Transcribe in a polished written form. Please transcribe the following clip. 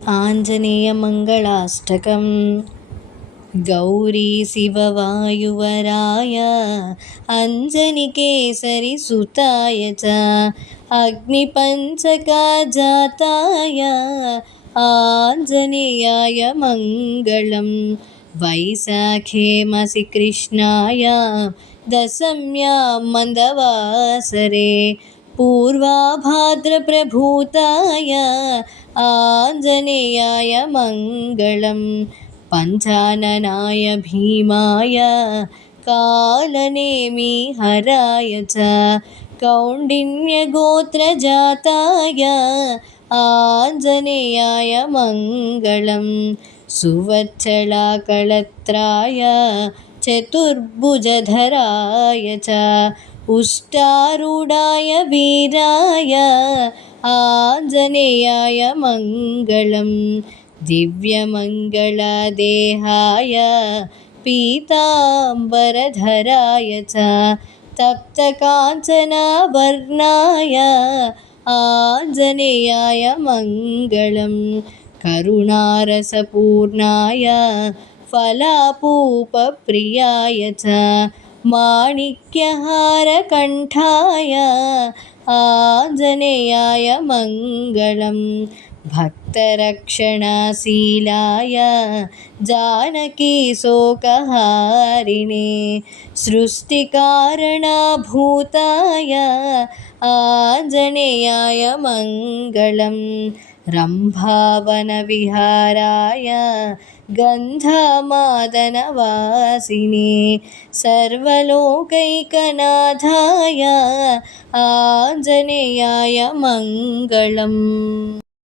आञ्जनेयमङ्गलाष्टकम्। गौरी शिववायुवराय अञ्जनिकेसरिसुताय च अग्निपञ्चकजाताय आञ्जनेयाय मङ्गलम्। वैशाखे मासि कृष्णाय दशम्यां मन्दवासरे पूर्वाभाद्रप्रभूताय आञ्जनेयाय मङ्गलम्। पञ्चाननाय भीमाय कालनेमिहराय च कौण्डिन्यगोत्रजाताय आञ्जनेयाय मङ्गलम्। सुवत्सलाकळत्राय चतुर्भुजधराय च उष्टारूढाय वीराय आञ्जनेयाय मङ्गलम्। दिव्यमङ्गलदेहाय पीताम्बरधराय च तप्तकाञ्चनवर्णाय आञ्जनेयाय मङ्गलम्। करुणारसपूर्णाय फलापूपप्रियाय च माणिक्यहारकण्ठाय आञ्जनेयाय मङ्गलम्। भक्तरक्षणशीलाय जानकीशोकहारिणे सृष्टिकारणभूताय आञ्जनेयाय मङ्गलम्। रम्भावनविहाराय गन्धमादनवासिने सर्वलोकैकनाथाय आञ्जनेयाय मङ्गलम्।